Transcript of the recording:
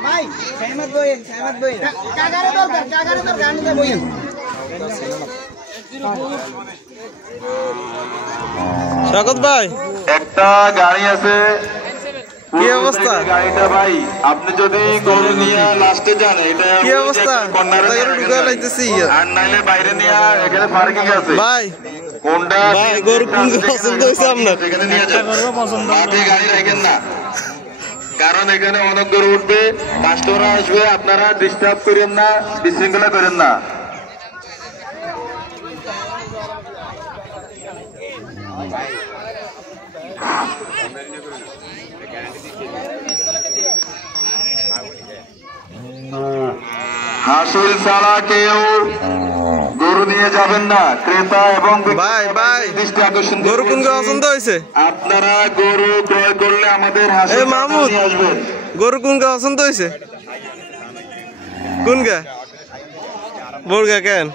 भाई सहमत बोइन कागारे तो गाने दे बोइन স্বাগত ভাই একটা গাড়ি আছে কি অবস্থা গাড়িটা ভাই আপনি যদি গরু নিয়ে লাস্টে যান এটা কি অবস্থা কর্নারে ঢুকে লাইতেছি আর নাইলে বাইরে নিয়ে এখানে পার্কিং আছে ভাই কোনটা ভাই গরু কোন পছন্দ হইছে আপনার এখানে নিয়ে যান মাঠে গাড়ি রাখেন না কারণ এখানে অনেক গরু উঠবে কাস্টমার আসবে আপনারা ডিস্টার্ব করেন না বিশৃঙ্খলা করেন না হাসিল ছাড়া কেউ গরু নিয়ে যাবেন না ক্রেতা এবং ভাই ভাই দৃষ্টি আকর্ষণ গরু কোন পছন্দ হইছে আপনারা গরু ক্রয় করলে আমাদের হাসিল মাহমুদ নিয়ে আসবেন গরু কোন পছন্দ হইছে কোন গা বড় গা কেন